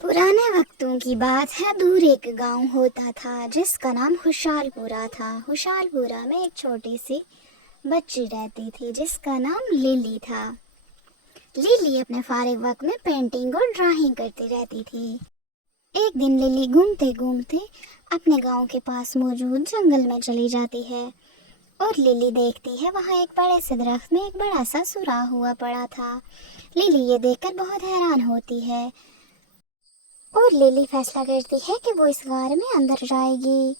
पुराने वक्तों की बात है, दूर एक गांव होता था जिसका नाम खुशहालपुरा था। खुशहालपुरा में एक छोटी सी बच्ची रहती थी जिसका नाम लिली था। लिली अपने फारिग वक्त में पेंटिंग और ड्राइंग करती रहती थी। एक दिन लिली घूमते घूमते अपने गांव के पास मौजूद जंगल में चली जाती है और लिली देखती है वहाँ एक बड़े से दरख्त में एक बड़ा सा सुराख हुआ पड़ा था। लिली ये देखकर बहुत हैरान होती है और लिली फैसला करती है कि वो इस गार में अंदर जाएगी।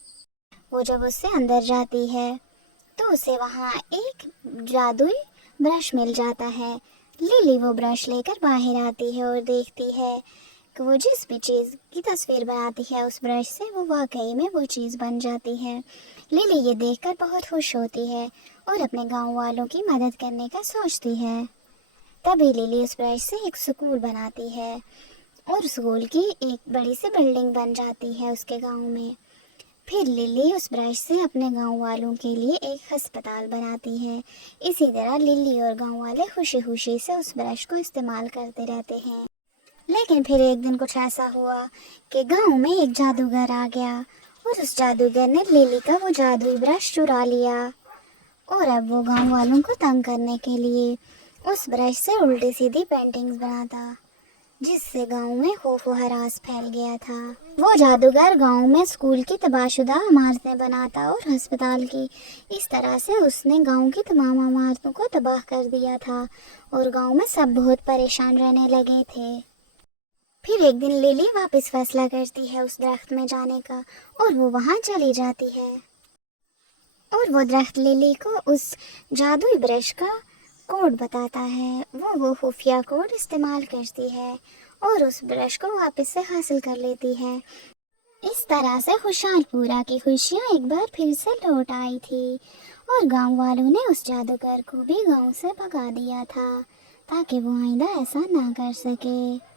वो जब उससे अंदर जाती है तो उसे वहाँ एक जादुई ब्रश मिल जाता है। लिली वो ब्रश लेकर बाहर आती है और देखती है कि वो जिस भी चीज़ की तस्वीर बनाती है उस ब्रश से वो वाकई में वो चीज़ बन जाती है। लिली ये देखकर बहुत खुश होती है और अपने गांव वालों की मदद करने का सोचती है। तभी लिली उस ब्रश से एक स्कूल बनाती है और स्कूल की एक बड़ी सी बिल्डिंग बन जाती है उसके गांव में। फिर लिली उस ब्रश से अपने गांव वालों के लिए एक अस्पताल बनाती है। इसी तरह लिली और गांव वाले खुशी खुशी से उस ब्रश को इस्तेमाल करते रहते हैं। लेकिन फिर एक दिन कुछ ऐसा हुआ कि गांव में एक जादूगर आ गया और उस जादूगर ने लिली का वो जादुई ब्रश चुरा लिया और अब वो गांव वालों को तंग करने के लिए उस ब्रश से उल्टी सीधी पेंटिंग्स बनाता, जिससे गांव में खौफ व हरास फैल गया था। वो जादूगर गांव में स्कूल की तबाहशुदा इमारतें बनाता और अस्पताल की। इस तरह से उसने गांव की तमाम इमारतों को तबाह कर दिया था और गांव में सब बहुत परेशान रहने लगे थे। फिर एक दिन लिली वापस फैसला करती है उस दरख्त में जाने का और वो वहां चली जाती है और वो दरख्त लिली को उस जादुई ब्रश का कोड बताता है। वो खुफिया कोड इस्तेमाल करती है और उस ब्रश को वापस से हासिल कर लेती है। इस तरह से खुशहालपुरा की खुशियाँ एक बार फिर से लौट आई थी और गांव वालों ने उस जादूगर को भी गांव से भगा दिया था ताकि वो आइंदा ऐसा ना कर सके।